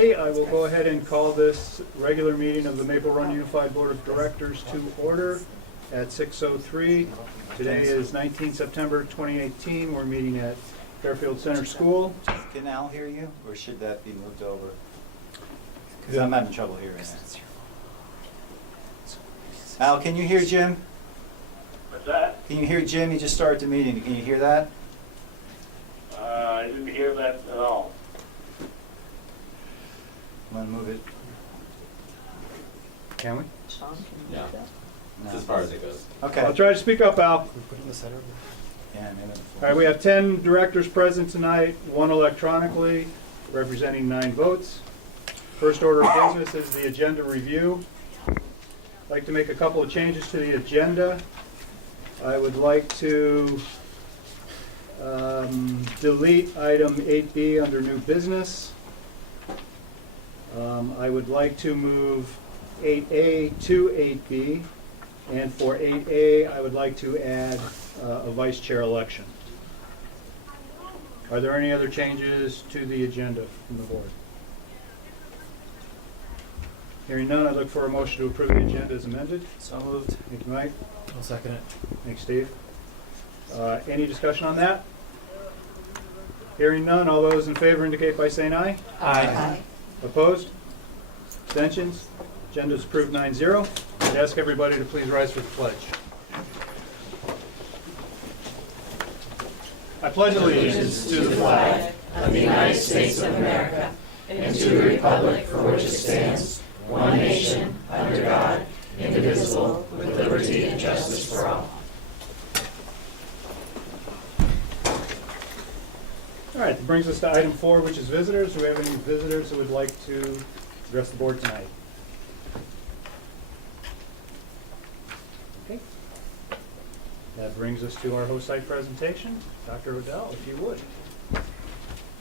everybody. I will go ahead and call this regular meeting of the Maple Run Unified Board of Directors to order at 6:03. Today is 19 September 2018. We're meeting at Fairfield Center School. Can Al hear you, or should that be moved over? Because I'm having trouble hearing it. Al, can you hear Jim? What's that? Can you hear Jim? He just started the meeting. Can you hear that? I didn't hear that at all. I'm going to move it. Can we? No, No. as far as it goes. Okay. I'll try to speak up, Al. Yeah, maybe. All right, we have 10 directors present tonight, 1 electronically, representing 9 votes. First order of business is the agenda review. I'd like to make a couple of changes to the agenda. I would like to delete item 8B under new business. I would like to move 8A to 8B, and for 8A, I would like to add a vice chair election. Are there any other changes to the agenda from the board? Hearing none, I look for a motion to approve the agenda as amended. So moved. Thank you, Mike. I'll second it. Thanks, Steve. Any discussion on that? Hearing none, all those in favor indicate by saying aye. Aye. Opposed? Abstentions? Agenda is approved 9-0. I'd ask everybody to please rise for the pledge. I pledge allegiance to the flag of the United States of America and to the republic for which it stands, one nation, under God, indivisible, with liberty and justice for all. All right, that brings us to item 4, which is visitors. Do we have any visitors who would like to address the board tonight? Okay. That brings us to our host site presentation. Dr. Odell, if you would.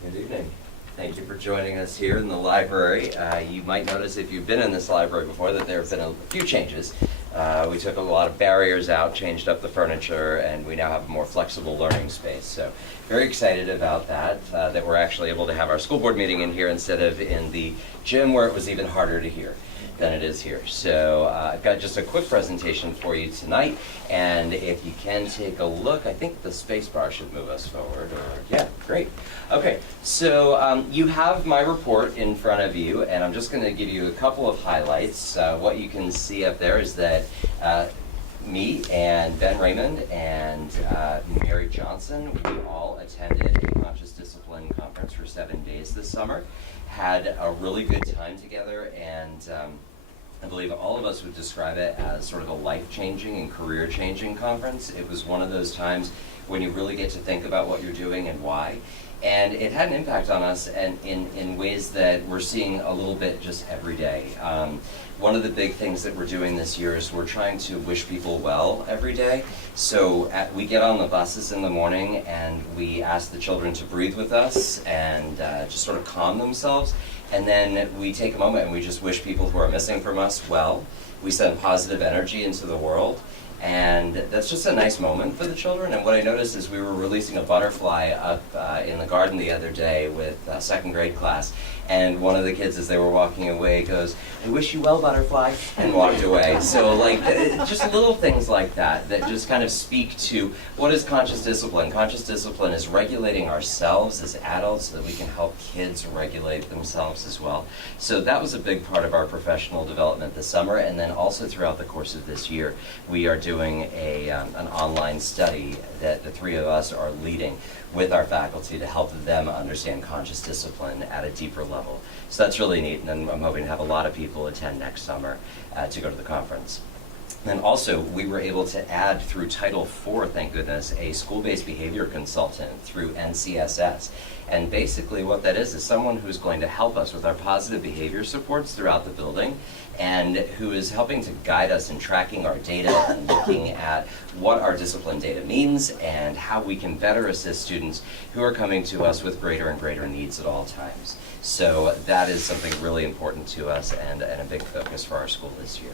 Good evening. Thank you for joining us here in the library. You might notice if you've been in this library before that there have been a few changes. We took a lot of barriers out, changed up the furniture, and we now have a more flexible learning space. So very excited about that, that we're actually able to have our school board meeting in here instead of in the gym where it was even harder to hear than it is here. So I've got just a quick presentation for you tonight, and if you can take a look, I think the space bar should move us forward. Yeah, great. Okay, so you have my report in front of you, and I'm just going to give you a couple of highlights. What you can see up there is that me and Ben Raymond and Mary Johnson, we all attended a Conscious Discipline conference for 7 days this summer, had a really good time together, and I believe all of us would describe it as sort of a life-changing and career-changing conference. It was one of those times when you really get to think about what you're doing and why. And it had an impact on us and in ways that we're seeing a little bit just every day. One of the big things that we're doing this year is we're trying to wish people well every day. So we get on the buses in the morning and we ask the children to breathe with us and just sort of calm themselves. And then we take a moment and we just wish people who are missing from us well. We send positive energy into the world. And that's just a nice moment for the children. And what I noticed is we were releasing a butterfly up in the garden the other day with a 2nd grade class. And one of the kids, as they were walking away, goes, "I wish you well, butterfly," and walked away. So like, just little things like that that just kind of speak to what is conscious discipline. Conscious discipline is regulating ourselves as adults so that we can help kids regulate themselves as well. So that was a big part of our professional development this summer. And then also throughout the course of this year, we are doing an online study that the 3 of us are leading with our faculty to help them understand conscious discipline at a deeper level. So that's really neat, and I'm hoping to have a lot of people attend next summer to go to the conference. And also, we were able to add through Title IV, thank goodness, a school-based behavior consultant through NCSS. And basically what that is someone who's going to help us with our positive behavior supports throughout the building and who is helping to guide us in tracking our data and looking at what our discipline data means and how we can better assist students who are coming to us with greater and greater needs at all times. So that is something really important to us and a big focus for our school this year.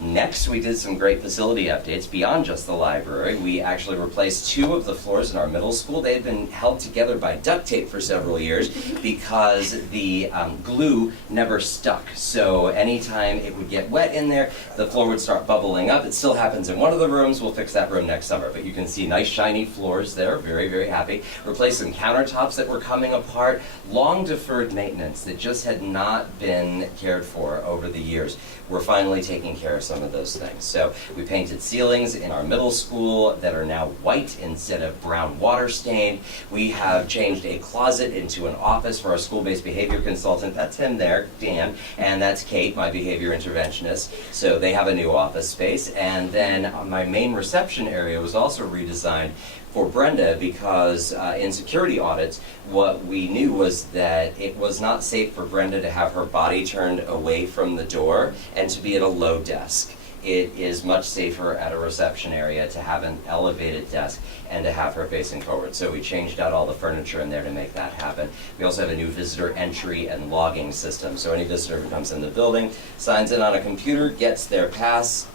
Next, we did some great facility updates beyond just the library. We actually replaced 2 of the floors in our middle school. They had been held together by duct tape for several years because the glue never stuck. So anytime it would get wet in there, the floor would start bubbling up. It still happens in one of the rooms. We'll fix that room next summer. But you can see nice shiny floors there. Very, very happy. Replaced some countertops that were coming apart. Long deferred maintenance that just had not been cared for over the years. We're finally taking care of some of those things. So we painted ceilings in our middle school that are now white instead of brown water stained. We have changed a closet into an office for our school-based behavior consultant. That's him there, Dan, and that's Kate, my behavior interventionist. So they have a new office space. And then my main reception area was also redesigned for Brenda because in security audits, what we knew was that it was not safe for Brenda to have her body turned away from the door and to be at a low desk. It is much safer at a reception area to have an elevated desk and to have her facing forward. So we changed out all the furniture in there to make that happen. We also have a new visitor entry and logging system. So any visitor who comes in the building, signs in on a computer, gets their pass,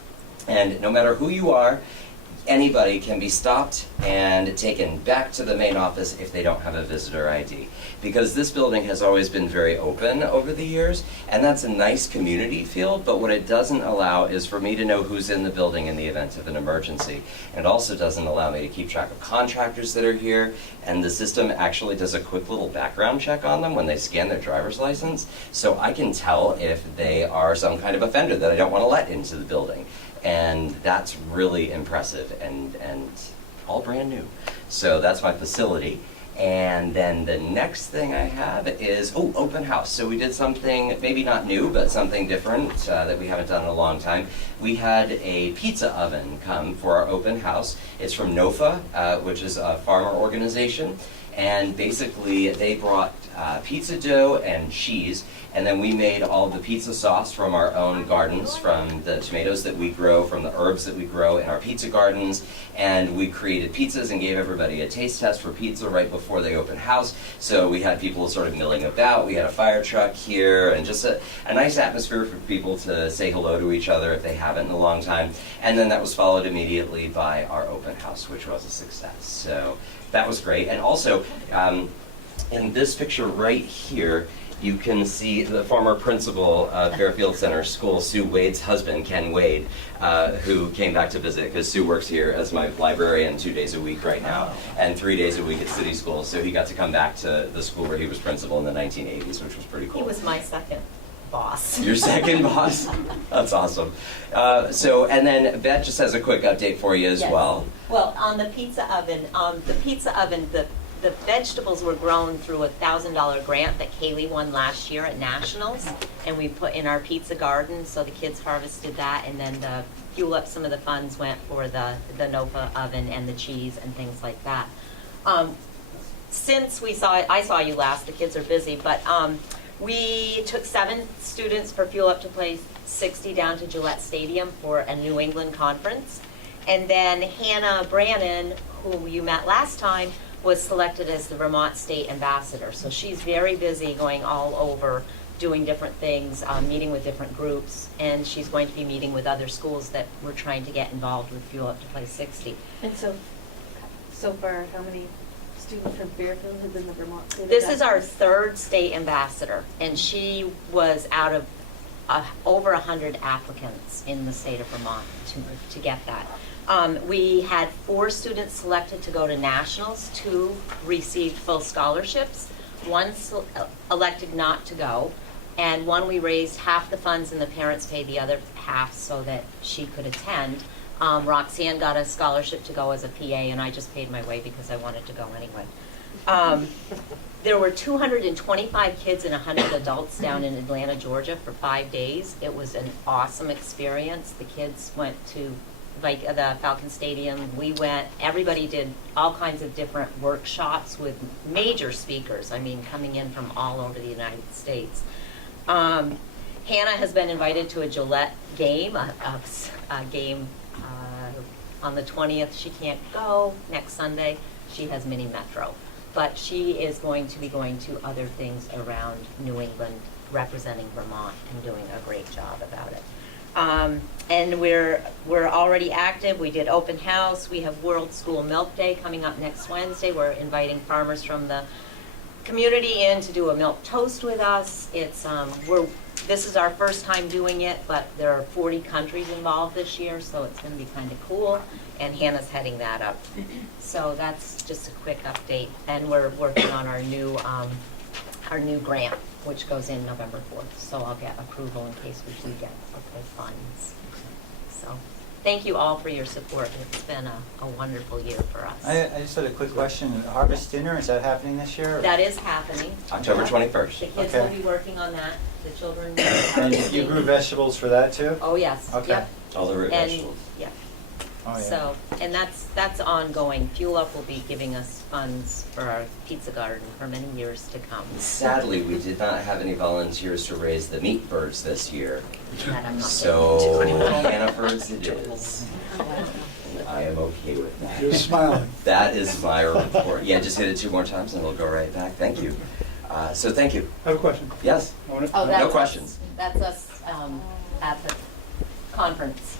and no matter who you are, anybody can be stopped and taken back to the main office if they don't have a visitor ID. Because this building has always been very open over the years, and that's a nice community feel, but what it doesn't allow is for me to know who's in the building in the event of an emergency. And it also doesn't allow me to keep track of contractors that are here, and the system actually does a quick little background check on them when they scan their driver's license, so I can tell if they are some kind of offender that I don't want to let into the building. And that's really impressive and all brand new. So that's my facility. And then the next thing I have is, open house. So we did something, maybe not new, but something different that we haven't done in a long time. We had a pizza oven come for our open house. It's from NOFA, which is a farmer organization. And basically they brought pizza dough and cheese, and then we made all the pizza sauce from our own gardens, from the tomatoes that we grow, from the herbs that we grow in our pizza gardens, and we created pizzas and gave everybody a taste test for pizza right before they opened house. So we had people sort of milling about. We had a fire truck here, and just a nice atmosphere for people to say hello to each other if they haven't in a long time. And then that was followed immediately by our open house, which was a success. So that was great. And also, in this picture right here, you can see the former principal of Fairfield Center School, Sue Wade's husband, Ken Wade, who came back to visit, because Sue works here as my librarian 2 days a week right now, and 3 days a week at City School. So he got to come back to the school where he was principal in the 1980s, which was pretty cool. He was my second boss. Your second boss? That's awesome. And then Beth just has a quick update for you as Yes. well. Well, on the pizza oven, the vegetables were grown through a $1,000 grant that Kaylee won last year at Nationals, and we put in our pizza garden, so the kids harvested that, and then the fuel up some of the funds went for the NOFA oven and the cheese and things like that. Since I saw you last, the kids are busy, but we took 7 students for Fuel Up to Play 60 down to Gillette Stadium for a New England conference. And then Hannah Brannon, who you met last time, was selected as the Vermont State Ambassador. So she's very busy going all over, doing different things, meeting with different groups, and she's going to be meeting with other schools that we're trying to get involved with Fuel Up to Play 60. And so far, how many students from Fairfield have been the Vermont State This is our Ambassador? 3rd state ambassador, and she was out of over 100 applicants in the state of Vermont to get that. We had 4 students selected to go to nationals. 2 received full scholarships. 1 elected not to go, and 1 we raised half the funds and the parents paid the other half so that she could attend. Roxanne got a scholarship to go as a PA, and I just paid my way because I wanted to go anyway. There were 225 kids and 100 adults down in Atlanta, Georgia for 5 days. It was an awesome experience. The kids went to the Falcon Stadium. We went, everybody did all kinds of different workshops with major speakers, coming in from all over the United States. Hannah has been invited to a Gillette game, a game on the 20th. She can't go. Next Sunday, she has Mini Metro. But she is going to be going to other things around New England, representing Vermont and doing a great job about it. And we're already active. We did open house. We have World School Milk Day coming up next Wednesday. We're inviting farmers from the community in to do a milk toast with us. It's this is our first time doing it, but there are 40 countries involved this year, so it's going to be kind of cool. And Hannah's heading that up. So that's just a quick update. And we're working on our new grant, which goes in November 4th. So I'll get approval in case we do get local funds. So thank you all for your support. It's been a wonderful year for us. I just had a quick question. Harvest dinner, is that happening this year? That is happening. October The 21st. kids will Okay. be working on that. The children. And you grew vegetables for that too? Oh, yes. Okay. Yep. All the root And, vegetables. yeah. Oh, yeah. So, and that's ongoing. Fuel Up will be giving us funds for our pizza garden for many years to come. Sadly, we did not have any volunteers to raise the meat birds this year. That I'm not So getting into. Hannaford's it is. I am okay with that. You're smiling. That is my report. Yeah, just hit it 2 more times and it'll go right back. Thank you. So thank you. I have a question. Yes? I wanna- Oh, that's No us. questions. That's us at the conference.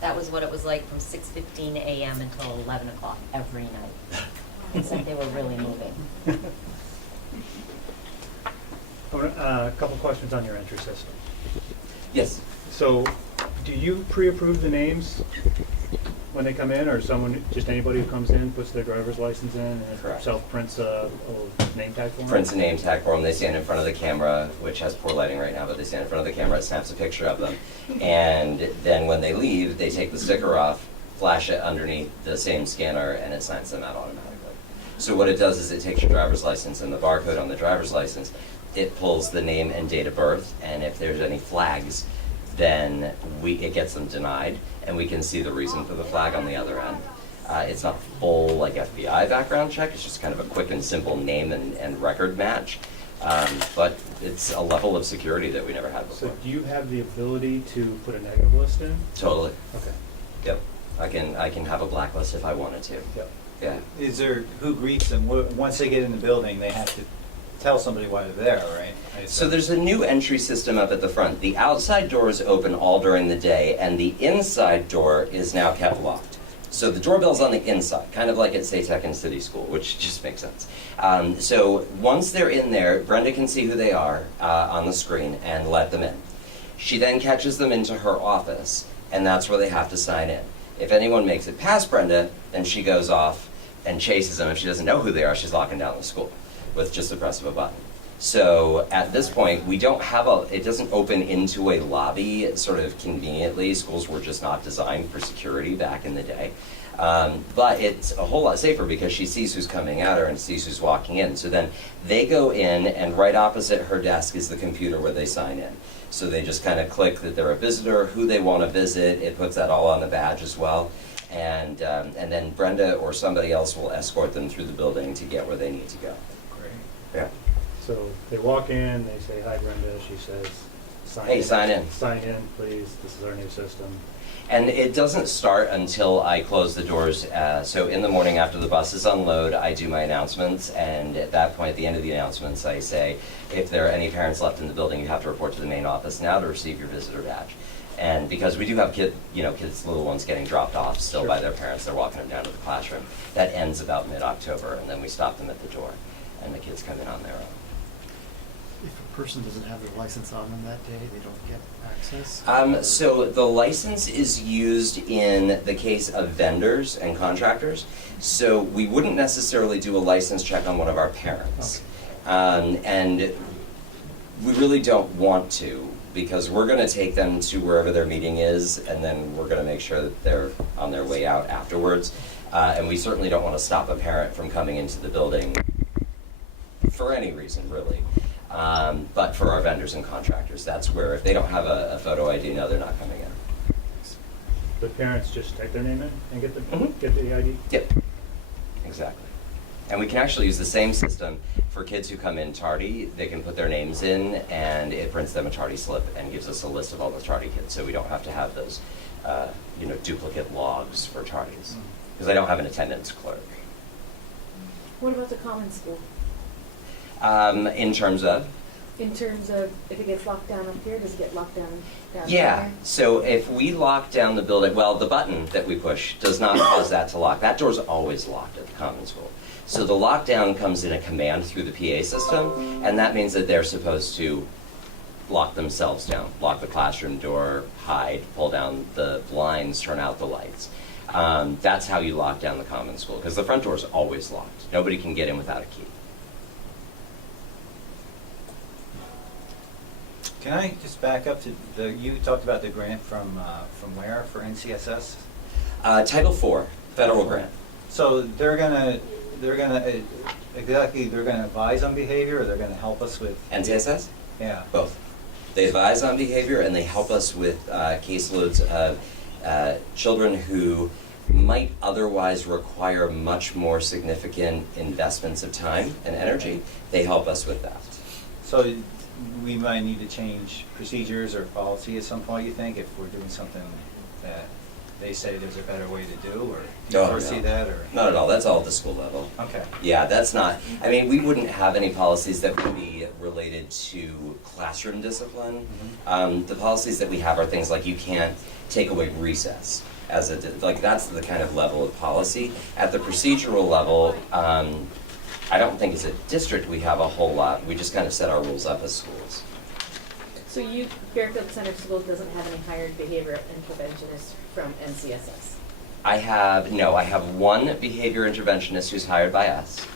That was what it was like from 6:15 a.m. until 11 o'clock every night. It's like they were really moving. A couple questions on your entry system. Yes. So, do you pre-approve the names when they come in, or someone, just anybody who comes in, puts their driver's license in and Correct. self-prints a little name tag for them? Prints a name tag for them. They stand in front of the camera, which has poor lighting right now, but they stand in front of the camera, it snaps a picture of them. And then when they leave, they take the sticker off, flash it underneath the same scanner, and it signs them out automatically. So what it does is it takes your driver's license and the barcode on the driver's license, it pulls the name and date of birth, and if there's any flags, then it gets them denied, and we can see the reason for the flag on the other end. It's not full like FBI background check, it's just kind of a quick and simple name and record match. But it's a level of security that we never had So before. do you have the ability to put a negative list in? Totally. Okay. Yep. I can have a blacklist if I wanted to. Yep. Yeah. Is there, who greets them? Once they get in the building, they have to tell somebody why they're there, right? So there's a new entry system up at the front. The outside door is open all during the day, and the inside door is now kept locked. So the doorbell's on the inside, kind of like at SATEC and City School, which just makes sense. So once they're in there, Brenda can see who they are on the screen and let them in. She then catches them into her office, and that's where they have to sign in. If anyone makes it past Brenda, then she goes off and chases them. If she doesn't know who they are, she's locking down the school with just the press of a button. So at this point, we don't have it doesn't open into a lobby sort of conveniently. Schools were just not designed for security back in the day. But it's a whole lot safer because she sees who's coming at her and sees who's walking in. So then they go in, and right opposite her desk is the computer where they sign in. So they just kind of click that they're a visitor, who they want to visit. It puts that all on the badge as well. And then Brenda or somebody else will escort them through the building to get where they need to go. Great. Yeah. So they walk in, they say, "Hi, Brenda." She says, Hey, sign in. Sign in, please. This is our new system." And it doesn't start until I close the doors. So in the morning after the buses unload, I do my announcements, and at that point, at the end of the announcements, I say, if there are any parents left in the building, you have to report to the main office now to receive your visitor badge. And because we do have kids, little ones getting dropped off still by their parents, they're walking them down to the classroom. That ends about mid-October, and then we stop them at the door, and the kids come in on their own. If a person doesn't have their license on them that day, they don't get access? So the license is used in the case of vendors and contractors. So we wouldn't necessarily do a license check on one of our parents. And we really don't want to, because we're going to take them to wherever their meeting is, and then we're going to make sure that they're on their way out afterwards. And we certainly don't want to stop a parent from coming into the building for any reason, really. But for our vendors and contractors, that's where if they don't have a photo ID, no, they're not coming in. The parents just type their name in and get Mhm. the ID? Yep, exactly. And we can actually use the same system for kids who come in tardy. They can put their names in, and it prints them a tardy slip and gives us a list of all the tardy kids, so we don't have to have those, duplicate logs for tardies, because I don't have an attendance clerk. What about the common school? In terms of, In terms of if it gets locked down up here, does it get locked down down Yeah, here? so if we lock down the building, well, the button that we push does not cause that to lock. That door's always locked at the common school. So the lockdown comes in a command through the PA system, and that means that they're supposed to lock themselves down, lock the classroom door, hide, pull down the blinds, turn out the lights. That's how you lock down the common school, because the front door is always locked. Nobody can get in without a key. Can I just back up to you talked about the grant from where for NCSS? Title IV, federal grant. So they're gonna advise on behavior, or they're gonna help us with? NCSS? Yeah. Both. They advise on behavior and they help us with caseloads of children who might otherwise require much more significant investments of time and energy. They help us with that. So we might need to change procedures or policy at some point, you think, if we're doing something that they say there's a better way to do, or do you foresee that, or? Not at all. That's all at the school level. Okay. Yeah, that's not, I mean, we wouldn't have any policies that would be related to classroom discipline. The policies that we have are things like you can't take away recess as like that's the kind of level of policy. At the procedural level, I don't think as a district we have a whole lot. We just kind of set our rules up as schools. So Fairfield Center School doesn't have any hired behavior interventionists from NCSS? I have one behavior interventionist who's hired by us,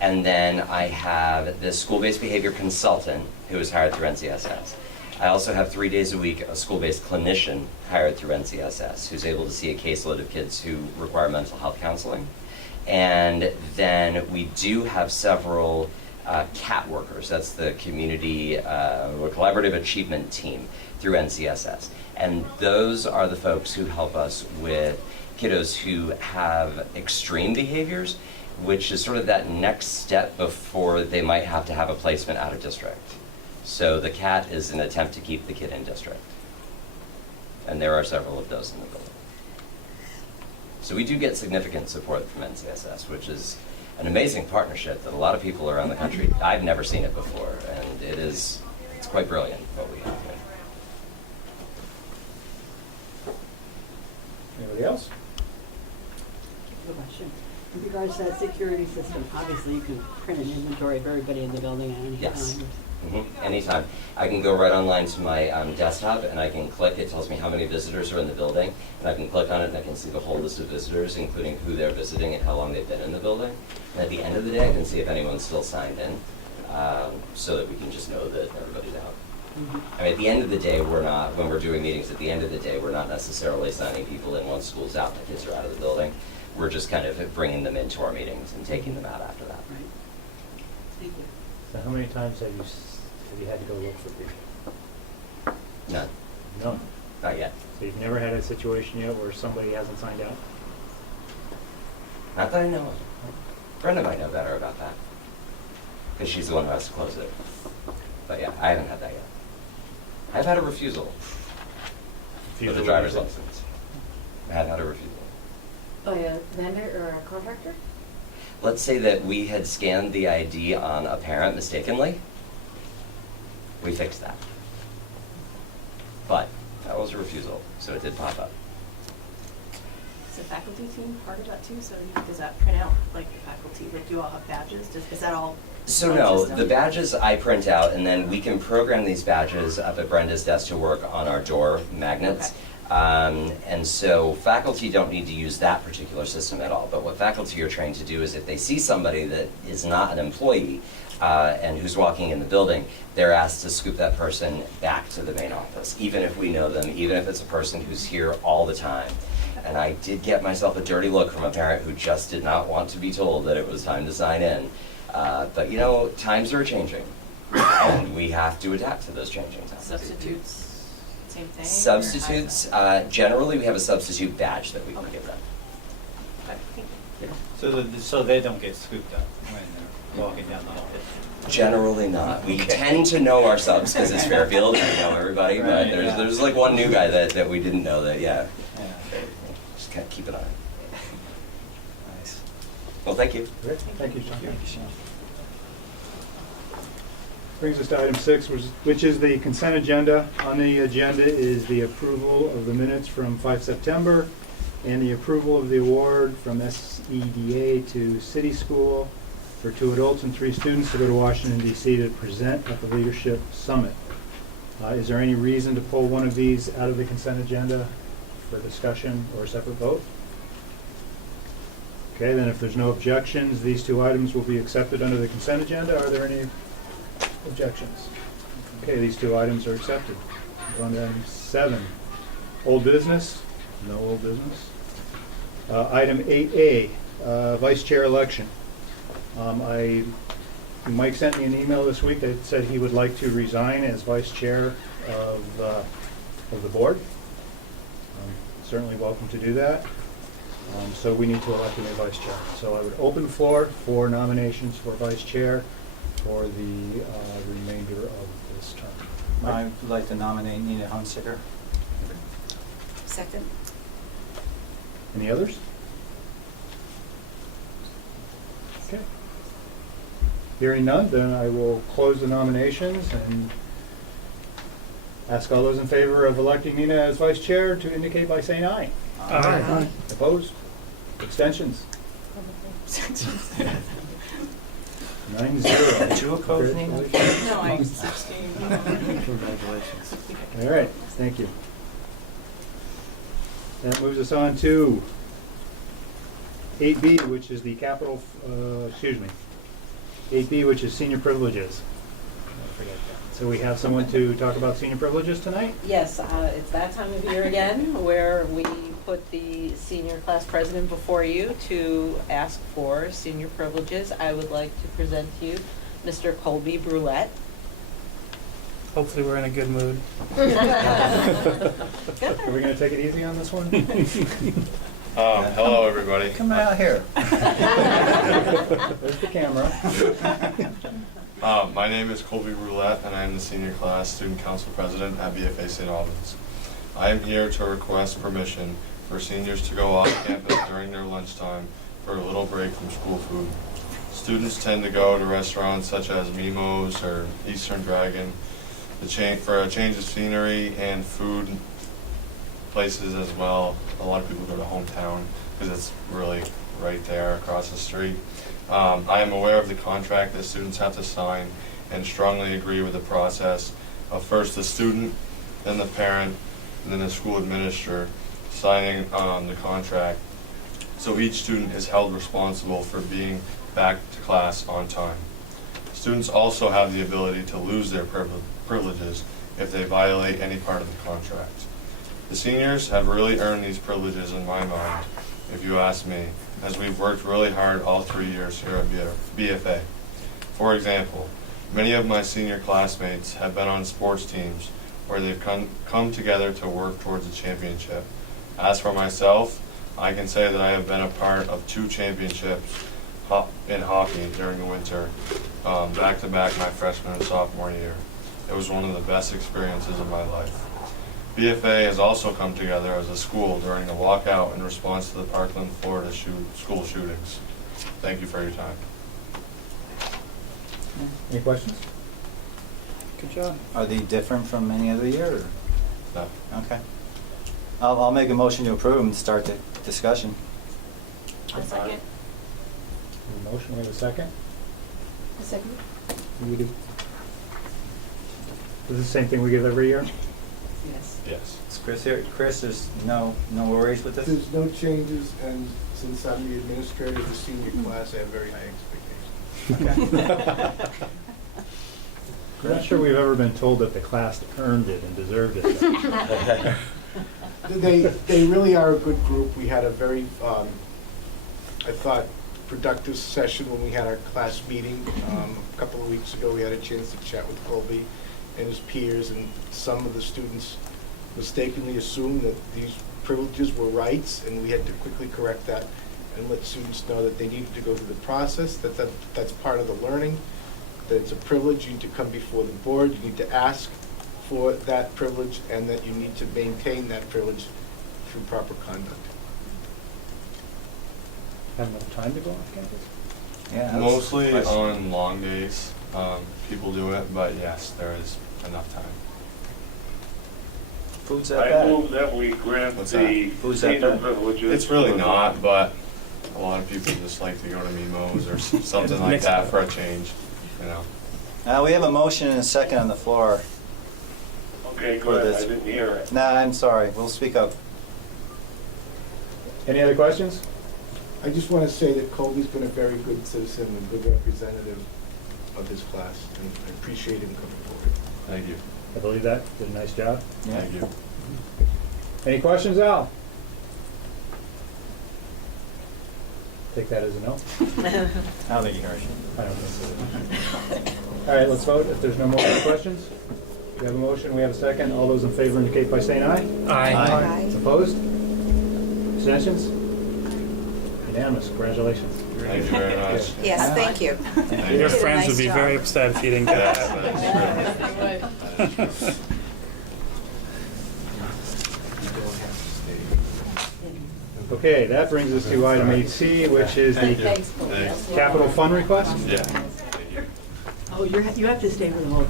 and then I have the school-based behavior consultant who is hired through NCSS. I also have 3 days a week a school-based clinician hired through NCSS who's able to see a caseload of kids who require mental health counseling. And then we do have several CAT workers, that's the Community Collaborative Achievement Team through NCSS. And those are the folks who help us with kiddos who have extreme behaviors, which is sort of that next step before they might have to have a placement out of district. So the CAT is an attempt to keep the kid in district. And there are several of those in the building. So we do get significant support from NCSS, which is an amazing partnership that a lot of people around the country, I've never seen it before, and it's quite brilliant what we have here. Anybody else? Good question. With regards to that security system, obviously you can print an inventory of everybody in the building at any Yes. time. Anytime. I can go right online to my desktop and I can click, it tells me how many visitors are in the building, and I can click on it and I can see the whole list of visitors, including who they're visiting and how long they've been in the building. And at the end of the day, I can see if anyone's still signed in, so that we can just know that everybody's out. I mean, at the end of the day, when we're doing meetings, at the end of the day, we're not necessarily signing people in once school's out and the kids are out of the building. We're just kind of bringing them into our meetings and taking them out after that. Right. Thank you. So how many times have you had to go look for people? None, None. not yet. So you've never had a situation yet where somebody hasn't signed out? Not that I know of. Brenda might know better about that, because she's the one who has to close it. But yeah, I haven't had that yet. I've had a refusal with a driver's license. I have had a refusal. By a vendor or a contractor? Let's say that we had scanned the ID on a parent mistakenly. We fixed that. But that was a refusal, so it did pop up. Is the faculty team part of that too? So does that print out like the faculty? Like, do you all have badges? Is that all? So one no, system? the badges I print out, and then we can program these badges up at Brenda's desk to work on our door magnets. Okay. And so faculty don't need to use that particular system at all. But what faculty are trained to do is if they see somebody that is not an employee and who's walking in the building, they're asked to scoop that person back to the main office, even if we know them, even if it's a person who's here all the time. And I did get myself a dirty look from a parent who just did not want to be told that it was time to sign in. But you know, times are changing, and we have to adapt to those changing times. Substitutes, same thing? or Substitutes, generally we have a substitute badge that we can give them. how's that? So they don't get scooped up when they're walking down the hall? Generally not. We Okay. tend to know our subs because it's Fairfield and we know everybody, but Right, there's yeah. there's like one new guy that we didn't know that, yeah. Yeah. Just kind of keep an eye. Nice. Well, thank you. Great, thank you, Sean. Thank you, Sean. Brings us to item 6, which is the consent agenda. On the agenda is the approval of the minutes from 5 September and the approval of the award from SEDA to City School for 2 adults and 3 students to go to Washington, D.C. to present at the Leadership Summit. Is there any reason to pull one of these out of the consent agenda for discussion or a separate vote? Okay, then if there's no objections, these 2 items will be accepted under the consent agenda. Are there any objections? Okay, these 2 items are accepted. On to item 7, old business. No old business. Item 8A, vice chair election. Mike sent me an email this week that said he would like to resign as vice chair of the board. Certainly welcome to do that. So we need to elect a new vice chair. So I would open the floor for nominations for vice chair for the remainder of this term. Mike? I'd like to nominate Nina Hunsicker. Second. Any others? Okay. Hearing none, then I will close the nominations and ask all those in favor of electing Nina as vice chair to indicate by saying aye. Aye. Opposed? Abstentions? 9-0. Did you oppose, Nina? Congratulations. No, I abstained. Congratulations. All right, thank you. That moves us on to 8B, which is the capital, 8B, which is senior privileges. I forget that. So we have someone to talk about senior privileges tonight? Yes, it's that time of year again where we put the senior class president before you to ask for senior privileges. I would like to present to you Mr. Colby Brulette. Hopefully we're in a good mood. Are we going to take it easy on this one? Hello, everybody. Come out here. There's the camera. My name is Colby Roulette, and I am the senior class student council president at BFA St. Albans. I am here to request permission for seniors to go off campus during their lunchtime for a little break from school food. Students tend to go to restaurants such as Mimo's or Eastern Dragon for a change of scenery and food places as well. A lot of people go to Hometown because it's really right there across the street. I am aware of the contract that students have to sign and strongly agree with the process of first the student, then the parent, and then the school administrator signing the contract. So each student is held responsible for being back to class on time. Students also have the ability to lose their privileges if they violate any part of the contract. The seniors have really earned these privileges in my mind, if you ask me, as we've worked really hard all 3 years here at BFA. For example, many of my senior classmates have been on sports teams where they've come together to work towards a championship. As for myself, I can say that I have been a part of 2 championships in hockey during the winter, back-to-back my freshman and sophomore year. It was one of the best experiences of my life. BFA has also come together as a school during the walkout in response to the Parkland, Florida school shootings. Thank you for your time. Any questions? Good job. Are they different from any other year? Or? No. Okay. I'll make a motion to approve and start the discussion. A second. A motion, we have a second? A second. We do. Is this the same thing we give every year? Yes. Yes. Is Chris here? Chris, there's no worries with this? There's no changes, and since I'm the administrator of the senior class, I have very high expectations. I'm not sure we've ever been told that the class earned it and deserved it. They really are a good group. We had a very, I thought, productive session when we had our class meeting. A couple of weeks ago, we had a chance to chat with Colby and his peers, and some of the students mistakenly assumed that these privileges were rights, and we had to quickly correct that and let students know that they needed to go through the process, that's part of the learning, that it's a privilege. You need to come before the board, you need to ask for that privilege, and that you need to maintain that privilege through proper conduct. Have enough time to go off campus? Yeah. Mostly on long days, people do it, but yes, there is enough time. Food's that I bad? move that we grant What's the Food's that senior bad? privileges. It's really not, but a lot of people just like to go to Mimo's or something like that for a change, you know. We have a motion and a second on the floor. Okay, For good, I this. didn't hear it. Nah, I'm sorry, we'll speak up. Any other questions? I just want to say that Colby's been a very good citizen and good representative of his class, and I appreciate him coming forward. Thank you. I believe that. Did a nice job. Thank you. Any questions, Al? Take that as a no. I don't think you heard it. I don't think so. All right, let's vote. If there's no more questions, we have a motion, we have a second. All those in favor indicate by saying aye. Aye. Opposed? Abstentions? Unanimous. Congratulations. Thank you very much. Yes, thank you. Thank Your you. friends would be very upset if you didn't get Yes, that. thanks. You don't have to stay. Okay, that brings us to item 8C, which is the Thanks, Colby. Thanks. capital fund request. Yeah. Thank you. Oh, you have to stay for the whole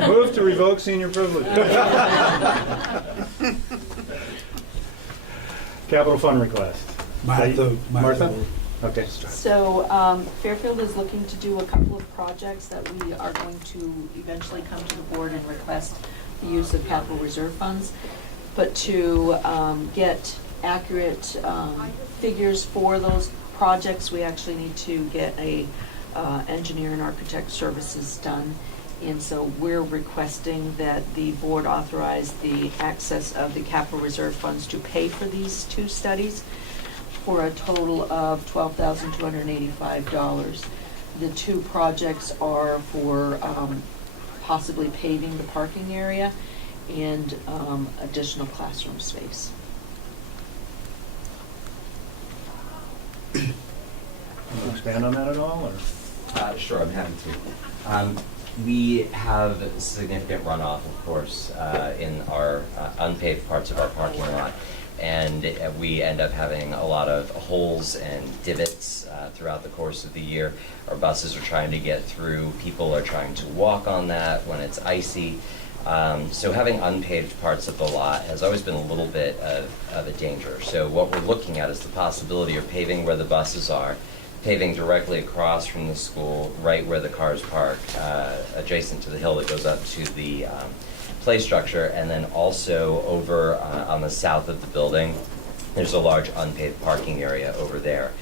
day. Move to revoke senior privilege. Capital fund request. Martha? Okay. So Fairfield is looking to do a couple of projects that we are going to eventually come to the board and request the use of capital reserve funds. But to get accurate figures for those projects, we actually need to get a engineer and architect services done. And so we're requesting that the board authorize the access of the capital reserve funds to pay for these two studies for a total of $12,285. The two projects are for possibly paving the parking area and additional classroom space. Can you expand on that at all, or? Sure, I'm happy to. We have significant runoff, of course, in our unpaved parts of our parking lot. And we end up having a lot of holes and divots throughout the course of the year. Our buses are trying to get through. People are trying to walk on that when it's icy. So having unpaved parts of the lot has always been a little bit of a danger. So what we're looking at is the possibility of paving where the buses are, paving directly across from the school, right where the cars park, adjacent to the hill that goes up to the play structure, and then also over on the south of the building, there's a large unpaved parking area over there.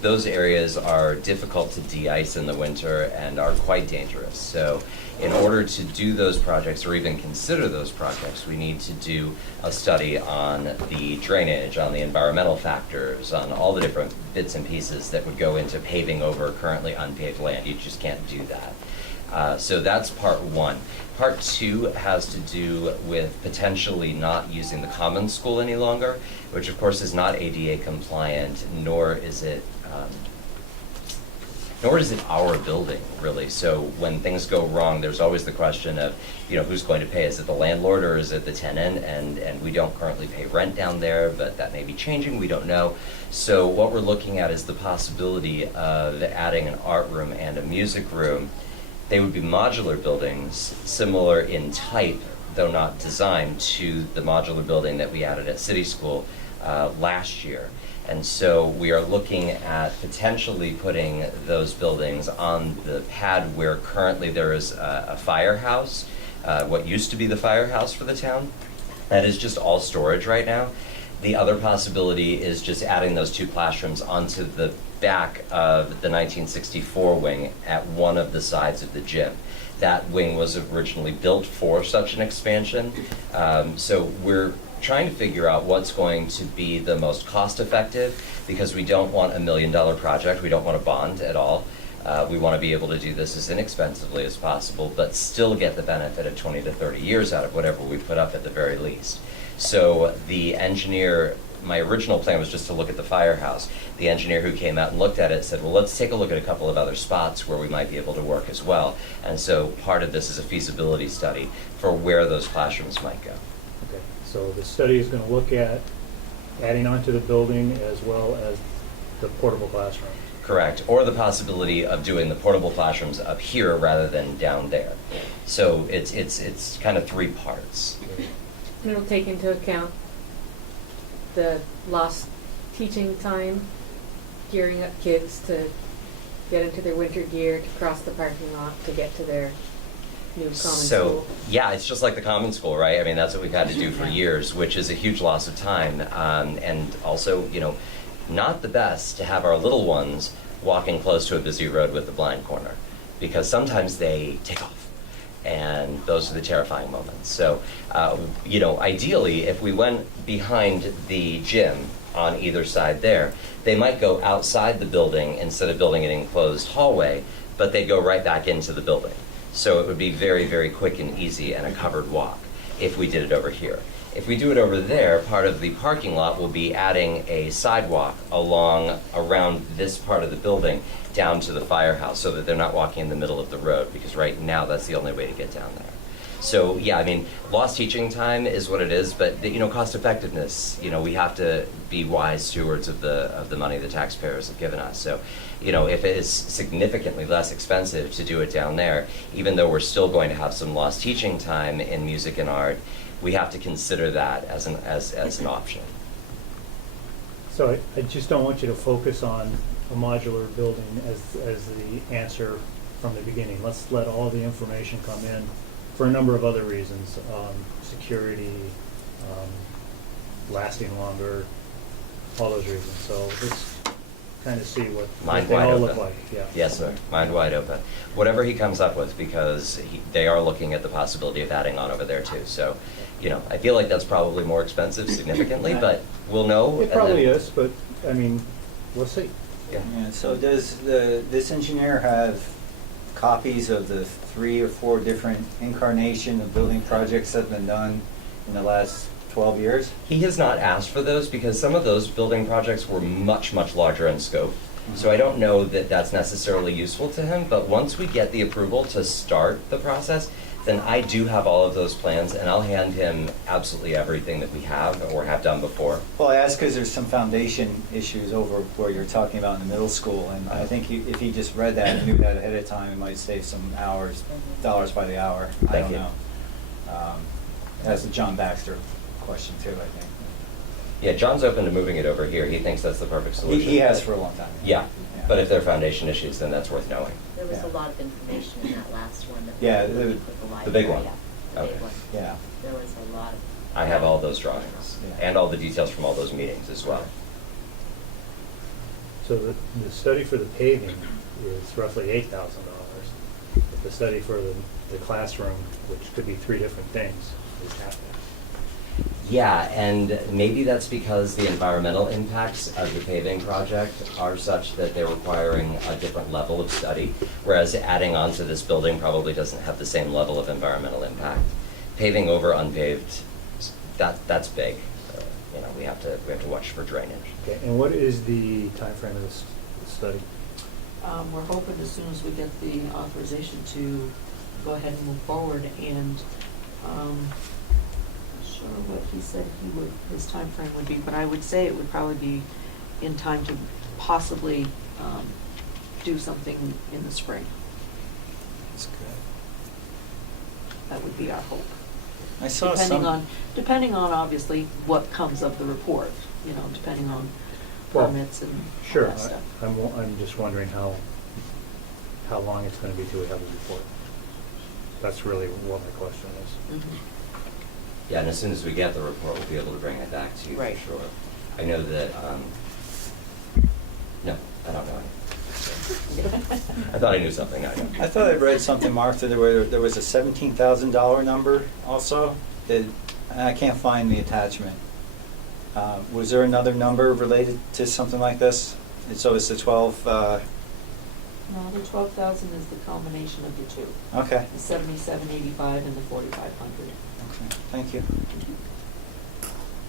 Those areas are difficult to de-ice in the winter and are quite dangerous. So in order to do those projects or even consider those projects, we need to do a study on the drainage, on the environmental factors, on all the different bits and pieces that would go into paving over currently unpaved land. You just can't do that. So that's part one. Part two has to do with potentially not using the common school any longer, which of course is not ADA compliant, nor is it our building, really. So when things go wrong, there's always the question of, who's going to pay? Is it the landlord or is it the tenant? And we don't currently pay rent down there, but that may be changing, we don't know. So what we're looking at is the possibility of adding an art room and a music room. They would be modular buildings, similar in type, though not design, to the modular building that we added at City School last year. And so we are looking at potentially putting those buildings on the pad where currently there is a firehouse, what used to be the firehouse for the town. That is just all storage right now. The other possibility is just adding those two classrooms onto the back of the 1964 wing at one of the sides of the gym. That wing was originally built for such an expansion. So we're trying to figure out what's going to be the most cost effective, because we don't want $1 million project. We don't want a bond at all. We want to be able to do this as inexpensively as possible, but still get the benefit of 20 to 30 years out of whatever we put up at the very least. So the engineer, my original plan was just to look at the firehouse. The engineer who came out and looked at it said, well, let's take a look at a couple of other spots where we might be able to work as well. And so part of this is a feasibility study for where those classrooms might go. Okay, so the study is going to look at adding onto the building as well as the portable classrooms. correct, or the possibility of doing the portable classrooms up here rather than down there. So it's kind of three parts. And it'll take into account the lost teaching time, gearing up kids to get into their winter gear, to cross the parking lot, to get to their new common school. Yeah, it's just like the common school, right? I mean, that's what we've had to do for years, which is a huge loss of time. And also, you know, not the best to have our little ones walking close to a busy road with the blind corner, because sometimes they take off. And those are the terrifying moments. So, you know, ideally, if we went behind the gym on either side there, they might go outside the building instead of building an enclosed hallway, but they'd go right back into the building. So it would be very, very quick and easy and a covered walk if we did it over here. If we do it over there, part of the parking lot will be adding a sidewalk around this part of the building down to the firehouse so that they're not walking in the middle of the road, because right now that's the only way to get down there. So yeah, I mean, lost teaching time is what it is, but you know, cost effectiveness, you know, we have to be wise stewards of the money the taxpayers have given us. So, you know, if it is significantly less expensive to do it down there, even though we're still going to have some lost teaching time in music and art, we have to consider that as an option. So I just don't want you to focus on a modular building as the answer from the beginning. Let's let all the information come in for a number of other reasons, security, lasting longer, all those reasons. So let's kind of see what Mind they wide all open. look like. Yeah. Yes, sir. Mind wide open. Whatever he comes up with, because they are looking at the possibility of adding on over there too. So, you know, I feel like that's probably more expensive significantly, but we'll know. It probably is, but I mean, we'll see. Yeah. Yeah, so does this engineer have copies of the 3 or 4 different incarnation of building projects that have been done in the last 12 years? He has not asked for those because some of those building projects were much, much larger in scope. So I don't know that that's necessarily useful to him, but once we get the approval to start the process, then I do have all of those plans, and I'll hand him absolutely everything that we have or have done before. Well, I ask because there's some foundation issues over where you're talking about in the middle school, and I think if he just read that and knew that ahead of time, it might save some dollars by the hour. I don't know. That's a John Baxter question too, I think. Yeah, John's open to moving it over here. He thinks that's the perfect solution. He has for a long time. Yeah, but if there are foundation issues, then that's worth knowing. There was a lot of information in that last one. That Yeah, we the- put the big one. Yeah, the Okay. big one. Yeah. There was a lot of. I have all those drawings Yeah. and all the details from all those meetings as well. So the study for the paving is roughly $8,000. But the study for the classroom, which could be 3 different things, is half that. Yeah, and maybe that's because the environmental impacts of the paving project are such that they're requiring a different level of study, whereas adding on to this building probably doesn't have the same level of environmental impact. Paving over unpaved, that's big. You know, we have to watch for drainage. Okay, and what is the timeframe of this study? We're hoping as soon as we get the authorization to go ahead and move forward, and not sure what he said his time frame would be, but I would say it would probably be in time to possibly do something in the spring. That's good. That would be our hope. I saw Depending on obviously what comes of the report, you know, depending on Well, permits and all Sure, that stuff. I'm just wondering how long it's going to be till we have a report. That's really what my question is. Mhm. Yeah, and as soon as we get the report, we'll be able to bring it back to you Right. for sure. I know that, no, I don't know anything. I thought I knew something, I don't. I thought I read something, Mark, that there was a $17,000 number also, that I can't find the attachment. Was there another number related to something like this? And so it's the 12, No, the 12,000 is the combination of the two, okay. the 7785 and the 4500. Okay, thank you.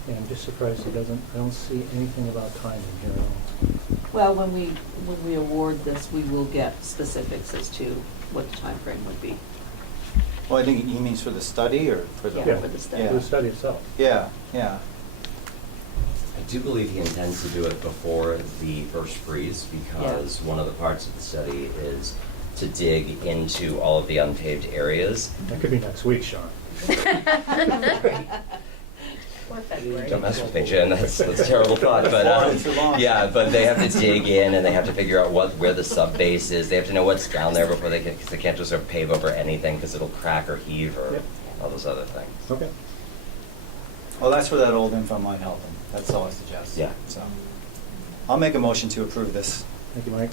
Yeah, I'm just surprised I don't see anything about timing here at all. Well, when we award this, we will get specifics as to what the time frame would be. Well, I think he means for the study or for the? Yeah, for the study. For the study itself. Yeah, yeah. I do believe he intends to do it before the first freeze, because one of the parts of the study is to dig into all of the unpaved areas. That could be next week, Sean. Or February. Don't mess with me, Jim. That's a terrible thought. But yeah, but they have to dig in and they have to figure out where the sub base is. They have to know what's down there before they can, because they can't just sort of pave over anything because it'll crack or heave or all those other things. Okay. Well, that's where that old info might help them. That's all I suggest. Yeah. So, I'll make a motion to approve this. Thank you, Mike.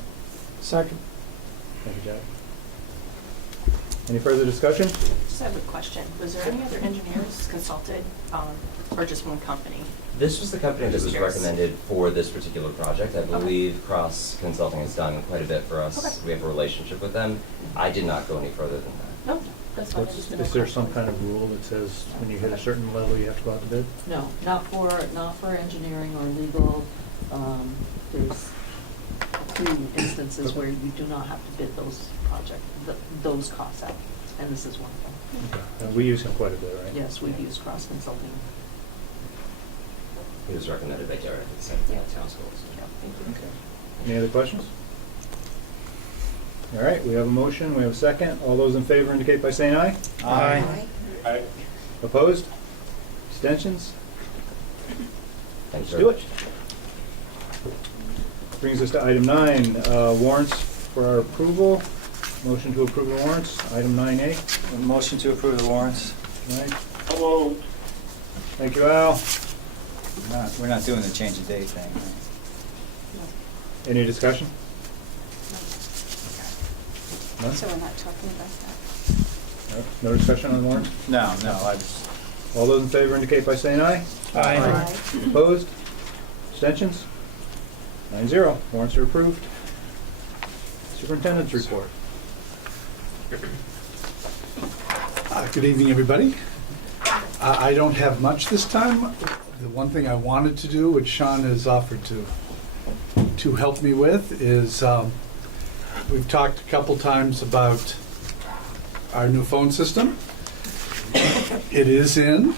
Second. Thank you, Jack. Any further discussion? Just have a question. Was there any other engineers consulted, or just one company? This was the company that was Just curious. recommended for this particular project. I believe Cross Consulting has done quite a bit for us. Okay. We have a relationship with them. I did not go any further than that. No, that's fine. I just didn't Is know. there some kind of rule that says when you hit a certain level, you have to go out to bid? No, not for engineering or legal. There's two instances where you do not have to bid those costs out, and this is one of them. Okay. We use him quite a bit, right? Yes, we've used Cross Consulting. He was recommended by Derek at the town schools. Yeah, thank you. Okay. Any other questions? All right, we have a motion, we have a second. All those in favor indicate by saying aye. Aye. Aye. Opposed? Abstentions? Thanks Let's very do much. it. Brings us to item 9, warrants for our approval. Motion to approve the warrants, item 9A. A motion to approve the warrants. Right. Hello. Thank you, Al. We're not doing the change of date thing. Any discussion? None? So we're not talking about that? No discussion on the warrants? No, I just, All those in favor indicate by saying aye. Aye. Opposed? Abstentions? 9-0. Warrants are approved. Superintendents report. Good evening, everybody. I don't have much this time. The one thing I wanted to do, which Sean has offered to help me with, is we've talked a couple times about our new phone system. It is in.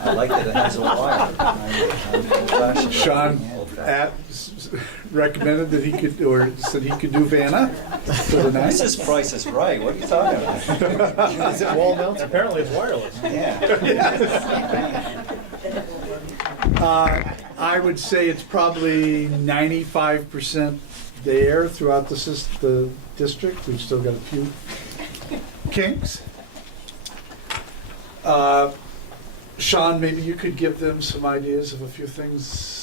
I like that it has a wire. I'm Sean recommended that he could, or said he could do Vanna for the night. This is Price is Right. What are you talking about? Is it wall mounted? Apparently it's wireless. Yeah. I would say it's probably 95% there throughout the district. We've still got a few kinks. Sean, maybe you could give them some ideas of a few things.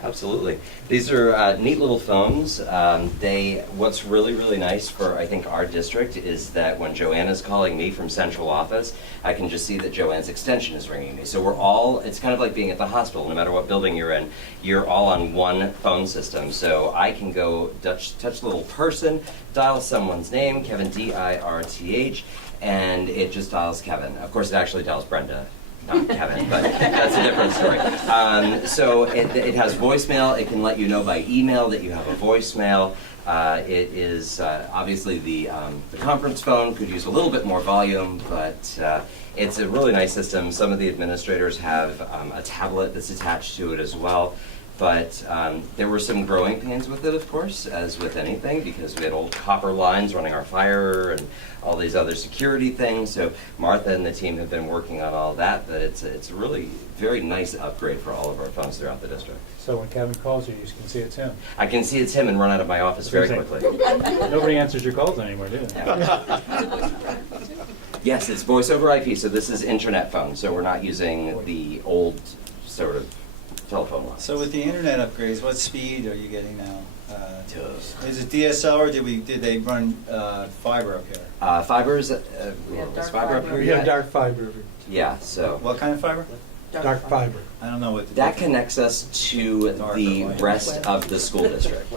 Absolutely. These are neat little phones. What's really, really nice for, I think, our district is that when Joanna's calling me from central office, I can just see that Joanne's extension is ringing me. So it's kind of like being at the hospital. No matter what building you're in, you're all on one phone system. So I can go touch the little person, dial someone's name, Kevin, D-I-R-T-H, and it just dials Kevin. Of course, it actually dials Brenda. Not Kevin, but that's a different story. So it has voicemail. It can let you know by email that you have a voicemail. It is obviously the conference phone could use a little bit more volume, but it's a really nice system. Some of the administrators have a tablet that's attached to it as well. But there were some growing pains with it, of course, as with anything, because we had old copper lines running our fire and all these other security things. So Martha and the team have been working on all that, but it's a really very nice upgrade for all of our phones throughout the district. So when Kevin calls you, you can see it's him. I can see it's him and run out of my office very quickly. Nobody answers your calls anymore, do they? Yes, it's voice over IP, so this is internet phone, so we're not using the old sort of telephone line. So with the internet upgrades, what speed are you getting now? Is it DSL or did they run fiber up here? Fiber's have was dark fiber up fiber. here We yet? have dark fiber. Yeah, so What kind of fiber? Dark fiber. I don't know what. that connects us to the rest of the school district.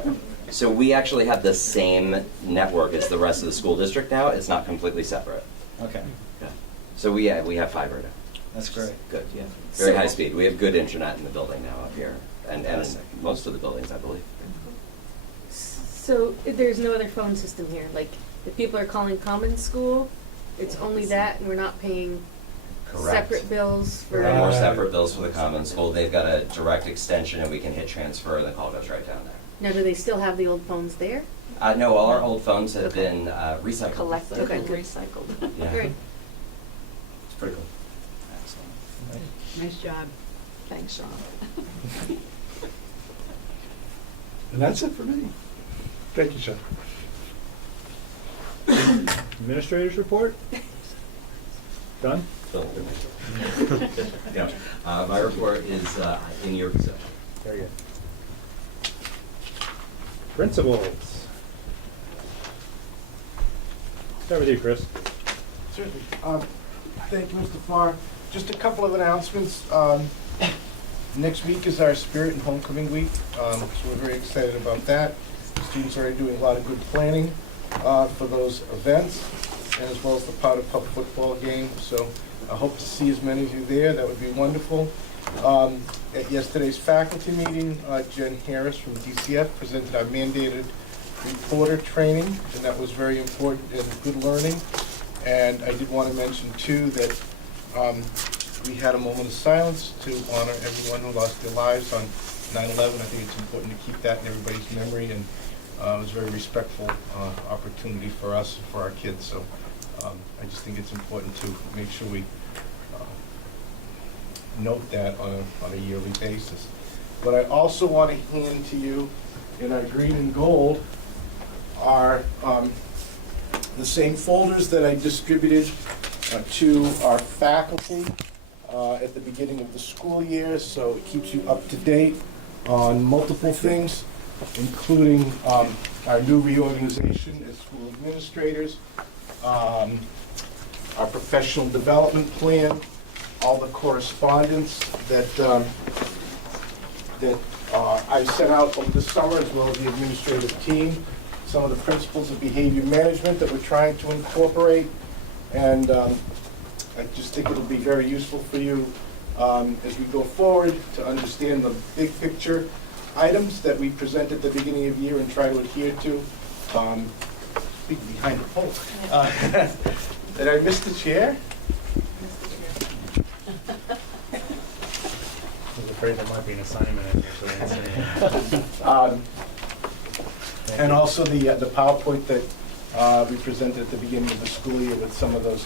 So we actually have the same network as the rest of the school district now. It's not completely separate. Okay, Yeah. So we have fiber now. that's great. Good, yeah. Very high speed. We have good internet in the building now up here, and in most of the buildings, I believe. So there's no other phone system here, like if people are calling common school, it's only that and we're not paying Correct. separate bills for. There are more Right. separate bills for the common school. They've got a direct extension and we can hit transfer and the call goes right down there. Now, do they still have the old phones there? No, all our old phones have Okay. been recycled. Collected Okay, and good. recycled. Yeah. Great. It's pretty cool. Excellent. Nice job. Thanks, Sean. And that's it for me. Thank you, Sean. Administrators report? Done? Yeah. My report is in your possession. Very good. Principals. Start with you, Chris. Certainly. Thank you, Mr. Farr. Just a couple of announcements. Next week is our Spirit and Homecoming Week, so we're very excited about that. The students are already doing a lot of good planning for those events, and as well as the Powder Pup football game. So I hope to see as many of you there. That would be wonderful. At yesterday's faculty meeting, Jen Harris from DCF presented our mandated reporter training, and that was very important and good learning. And I did want to mention, too, that we had a moment of silence to honor everyone who lost their lives on 9/11. I think it's important to keep that in everybody's memory, and it was a very respectful opportunity for us and for our kids. So I just think it's important to make sure we note that on a yearly basis. But I also want to hand to you in our green and gold are the same folders that I distributed to our faculty at the beginning of the school year, so it keeps you up to date on multiple things, including our new reorganization as school administrators, our professional development plan, all the correspondence that I sent out over the summer, as well as the administrative team, some of the principles of behavior management that we're trying to incorporate, and I just think it'll be very useful for you as we go forward to understand the big picture items that we present at the beginning of the year and try to adhere to. Speaking behind the pole. Did I miss the chair? I was afraid there might be an assignment in here, so I didn't say it. And also the PowerPoint that we presented at the beginning of the school year with some of those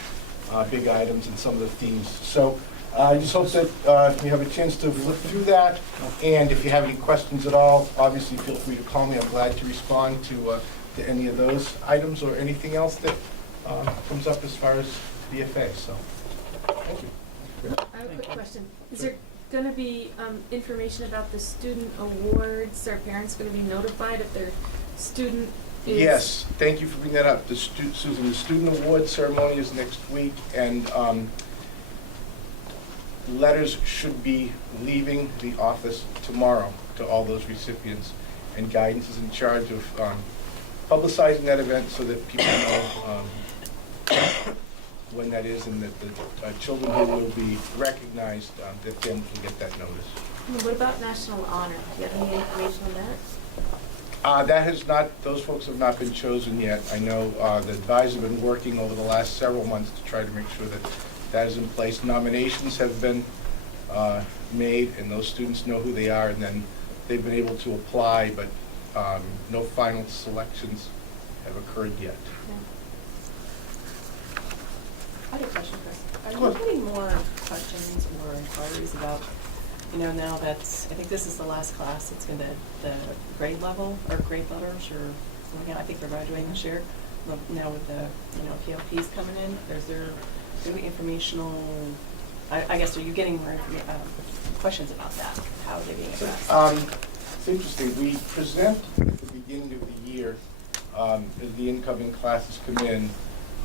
big items and some of the themes. So I just hope that you have a chance to flip through that, and if you have any questions at all, obviously feel free to call me. I'm glad to respond to any of those items or anything else that comes up as far as BFA. So thank you. I have a quick question. Is there going to be information about the student awards? Are parents going to be notified if their student is? Yes, thank you for bringing that up. Susan, the student award ceremony is next week, and letters should be leaving the office tomorrow to all those recipients, and guidance is in charge of publicizing that event so that people know when that is, and that the children who will be recognized, their families will get that notice. What about National Honor? Do you have any information on that? That has not, those folks have not been chosen yet. I know the advisors have been working over the last several months to try to make sure that that is in place. Nominations have been made, and those students know who they are, and then they've been able to apply, but no final selections have occurred yet. I had a question, Chris. Are Of you course. getting more questions or inquiries about, now that's, I think this is the last class, it's been the grade level, or grade letters, or something, I think they're graduating this year. Now with the, PLPs coming in, is there going to be informational, I guess, are you getting more questions about that? How are they being addressed? It's interesting. We present at the beginning of the year, as the incoming classes come in,